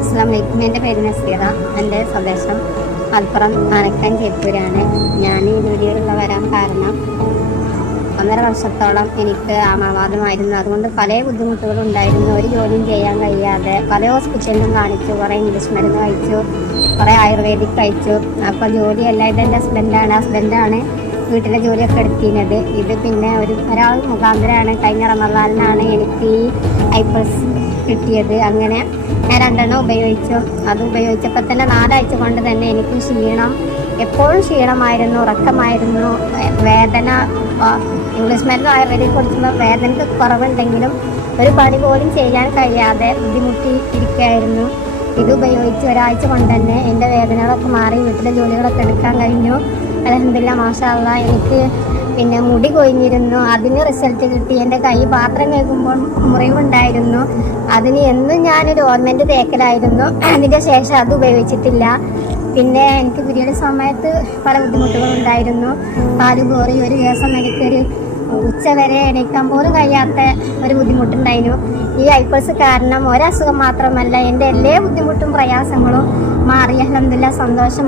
അസ്ലാം വലൈക്കും എന്റെ പേര് നസീറ. എന്റെ സ്വദേശം മലപ്പുറം ആനക്കൻ ചേപ്പൂരാണ് ഞാൻ ഈ വീഡിയോയിലുള്ള വരാൻ കാരണം ഒന്നര വർഷത്തോളം എനിക്ക് ആമാവാദമായിരുന്നു. അതുകൊണ്ട് പല ബുദ്ധിമുട്ടുകളും ഉണ്ടായിരുന്നു. ഒരു ജോലിയും ചെയ്യാൻ കഴിയാതെ പല ഹോസ്പിറ്റലിലും കാണിച്ചു. കുറേ ഇംഗ്ലീഷ് മരുന്ന് കഴിച്ചു. കുറേ ആയുർവേദിക് കഴിച്ചു. അപ്പോൾ ജോലിയല്ല. ഇത് എന്റെ ഹസ്ബൻഡാണ് ഹസ്ബൻഡാണ് വീട്ടിലെ ജോലിയൊക്കെ എടുത്തിരുന്നത്. ഇത് പിന്നെ ഒരു ഒരാൾ മുഖാന്തരമാണ് കഴിഞ്ഞ റമദാനിനാണ് എനിക്ക് ഈ ഐപ്പൾസ് കിട്ടിയത്. അങ്ങനെ ഞാൻ രണ്ടെണ്ണം ഉപയോഗിച്ചു. അത് ഉപയോഗിച്ചപ്പോൾ തന്നെ നാലാഴ്ച കൊണ്ട് തന്നെ എനിക്ക് ക്ഷീണം. എപ്പോഴും ക്ഷീണമായിരുന്നു ഉറക്കമായിരുന്നു. വേദന ഇംഗ്ലീഷ് മരുന്ന് ആയുർവേദിക് കുറിച്ചുമ്പോൾ വേദനയ്ക്ക് കുറവുണ്ടെങ്കിലും ഒരു പണി പോലും ചെയ്യാൻ കഴിയാതെ ബുദ്ധിമുട്ടി ഇരിക്കുകയായിരുന്നു. ഇത് ഉപയോഗിച്ച് ഒരാഴ്ച കൊണ്ട് തന്നെ എന്റെ വേദനകളൊക്കെ മാറി വീട്ടിലെ ജോലികളൊക്കെ എടുക്കാൻ കഴിഞ്ഞു. അലഹമില്ല മാഷാള്ള എനിക്ക് പിന്നെ മുടി കൊഴിഞ്ഞിരുന്നു. അതിന് റിസൾട്ട് കിട്ടി. എന്റെ കൈ പാത്രം കേൾക്കുമ്പോൾ മുറിവുണ്ടായിരുന്നു. അതിന് എന്നും ഞാനൊരു ഓർമെന്റ് തേക്കലായിരുന്നു. അതിന്റെ ശേഷം അത് ഉപയോഗിച്ചിട്ടില്ല. പിന്നെ എനിക്ക് പീരീഡ് സമയത്ത് പല ബുദ്ധിമുട്ടുകളുണ്ടായിരുന്നു. പാൽ കോറി ഒരു ദിവസം എനിക്കൊരു ഉച്ച വരെ എണീക്കാൻ പോലും കഴിയാത്ത ഒരു ബുദ്ധിമുട്ടുണ്ടായിരുന്നു. ഈ ഐപ്പൾസ് കാരണം ഒരസുഖം മാത്രമല്ല എന്റെ എല്ലാ ബുദ്ധിമുട്ടും പ്രയാസങ്ങളും മാറിയ അലഹമില്ല സന്തോഷം